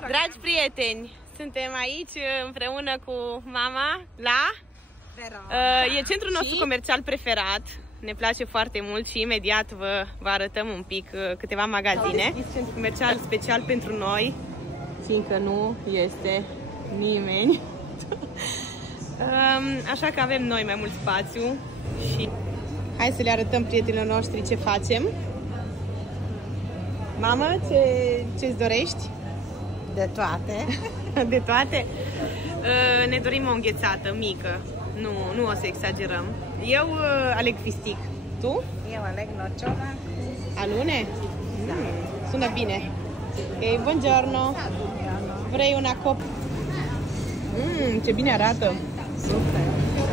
Dragi prieteni, suntem aici împreună cu mama la e centrul nostru comercial preferat. Ne place foarte mult și imediat vă arătăm un pic câteva magazine. Centru comercial special pentru noi, fiindcă nu este nimeni. Așa că avem noi mai mult spațiu și hai să le arătăm prietenilor noștri ce facem. Mamă, ce-ți dorești? De toate. De toate? Ne dorim o înghețată mică. Nu o să exagerăm. Eu aleg fistic. Tu? Eu aleg nociola. Alune? Da. Sună bine. Ok, buongiorno. Vrei una cop? Ce bine arată. Super.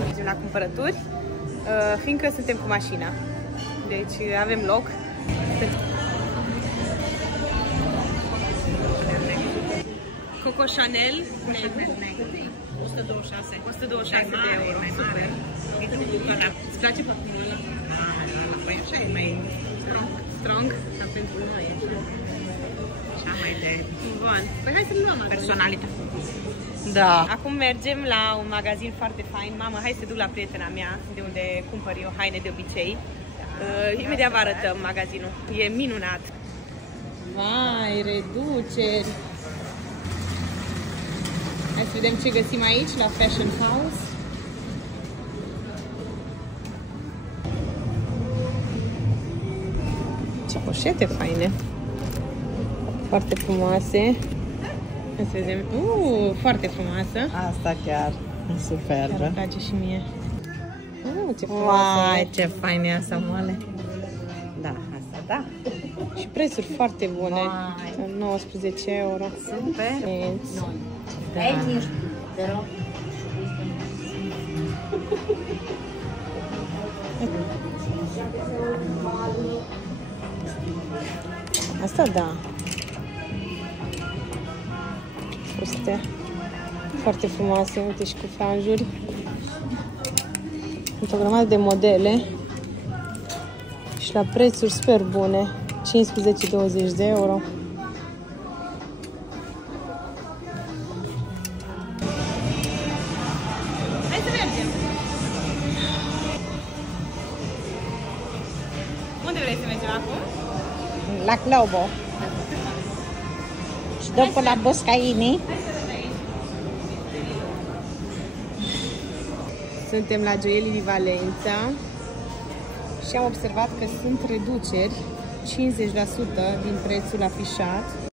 Mergem la cumpărături, fiindcă suntem cu mașina. Deci avem loc. Coco Chanel 126 de euro. Super. Îți place parfumul ăla? Păi așa e mai Strong? Dar pentru noi e așa mai de Bun. Păi hai să-l luăm. personalitate. Da. Acum mergem la un magazin foarte fain. Mamă, hai să duc la prietena mea, de unde cumpăr eu haine de obicei. Imediat vă arătăm magazinul. E minunat. Vai, reduceri! Hai să vedem ce găsim aici, la Fashion House. Ce poșete faine! Foarte frumoase. Hai să vedem. Foarte frumoasă. Asta chiar e superbă. Chiar îmi place și mie. Ce frumoasă. Uai, ce fain e asta, moale. Da, asta da. Și prețuri foarte bune. Vai. 19 euro. Super. Da. Asta da. Fuste foarte frumoase, uite, și cu franjuri. Sunt o grămadă de modele și la prețuri super bune, 15-20 de euro. Hai să mergem! Unde vrei să mergem acum? La Globo. Și după la Boscaini. Suntem la Gioielli di Valenza și am observat că sunt reduceri 50% din prețul afișat.